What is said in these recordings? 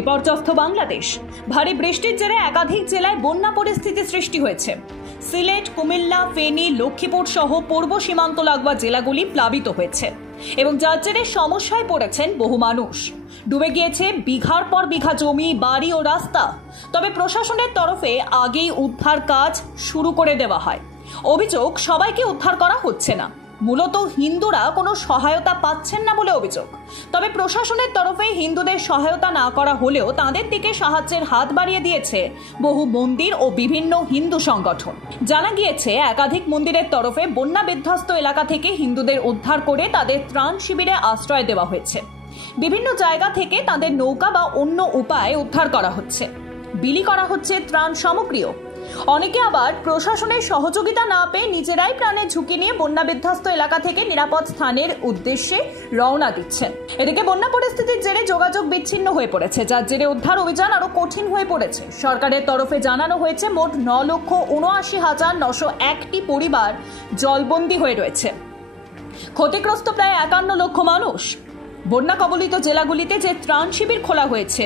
বিপর্যস্ত বাংলাদেশ। ভারী বৃষ্টির জেরে একাধিক জেলায় বন্যা পরিস্থিতি সৃষ্টি হয়েছে। সিলেট, কুমিল্লা, ফেনী, লক্ষ্মীপুর সহ পূর্ব সীমান্ত লাগোয়া জেলাগুলি প্লাবিত হয়েছে এবং যার জেরে সমস্যায় পড়েছেন বহু মানুষ। ডুবে গিয়েছে বিঘার পর বিঘা জমি, বাড়ি ও রাস্তা। তবে প্রশাসনের তরফে আগেই উদ্ধার কাজ শুরু করে দেওয়া হয়। অভিযোগ, সবাইকে উদ্ধার করা হচ্ছে না। মূলত হিন্দুরা কোনো সহায়তা পাচ্ছেন না বলে অভিযোগ। তবে প্রশাসনের তরফে হিন্দুদের সহায়তা না করা হলেও তাদের দিকে সাহায্যের হাত বাড়িয়ে দিয়েছে বহু মন্দির ও বিভিন্ন হিন্দু সংগঠন। জানা গিয়েছে, একাধিক মন্দিরের তরফে বন্যা বিধ্বস্ত এলাকা থেকে হিন্দুদের উদ্ধার করে তাদের ত্রাণ শিবিরে আশ্রয় দেওয়া হয়েছে। বিভিন্ন জায়গা থেকে তাদের নৌকা বা অন্য উপায়ে উদ্ধার করা হচ্ছে, বিলি করা হচ্ছে ত্রাণ সামগ্রীও। অনেকে আবার প্রশাসনের সহযোগিতা না পেয়ে নিজেরাই প্রাণের ঝুঁকি নিয়ে বন্যা বিধ্বস্ত এলাকা থেকে নিরাপদ স্থানের উদ্দেশ্যে রওনা দিচ্ছেন। এদিকে বন্যা পরিস্থিতির জেরে যোগাযোগ বিচ্ছিন্ন হয়ে পড়েছে, যার জেরে উদ্ধার অভিযান আরো কঠিন হয়ে পড়েছে। সরকারের তরফে জানানো হয়েছে, মোট 9,79,901টি পরিবার জলবন্দী হয়ে রয়েছে। ক্ষতিগ্রস্ত প্রায় 51 লক্ষ মানুষ। বন্যা কবলিত জেলাগুলিতে যে ত্রাণ শিবির খোলা হয়েছে,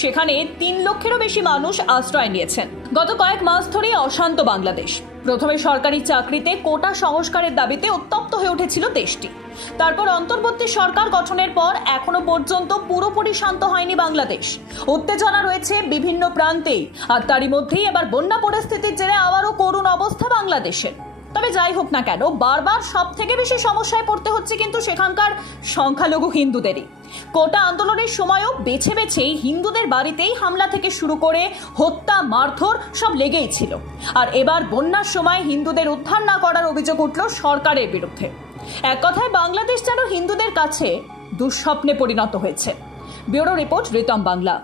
সেখানে 3 লক্ষেরও বেশি মানুষ আশ্রয় নিয়েছেন। গত কয়েক মাস ধরে অশান্ত বাংলাদেশ। প্রথমে সরকারি চাকরিতে কোটা সংস্কারের দাবিতে উত্তপ্ত হয়ে উঠেছিল দেশটি। তারপর অন্তর্বর্তী সরকার গঠনের পর এখনো পর্যন্ত পুরোপুরি শান্ত হয়নি বাংলাদেশ। উত্তেজনা রয়েছে বিভিন্ন প্রান্তেই, আর তারই মধ্যেই এবার বন্যা পরিস্থিতির জেরে আবারও করুণ অবস্থা বাংলাদেশের। তবে যাই হোক না কেন, বারবার সব থেকে বেশি সমস্যায় পড়তে হচ্ছে কিন্তু সেখানকার সংখ্যালঘু হিন্দুদেরই। কোটা আন্দোলনের সময়ও বেছে বেছেই হিন্দুদের বাড়িতেই হামলা থেকে শুরু করে হত্যা, মারধর সব লেগেই ছিল। আর এবার বন্যার সময় হিন্দুদের উদ্ধার না করার অভিযোগ উঠল সরকারের বিরুদ্ধে। এক কথায় বাংলাদেশ যেন হিন্দুদের কাছে দুঃস্বপ্নে পরিণত হয়েছে। Bureau report, Ritam Bangla.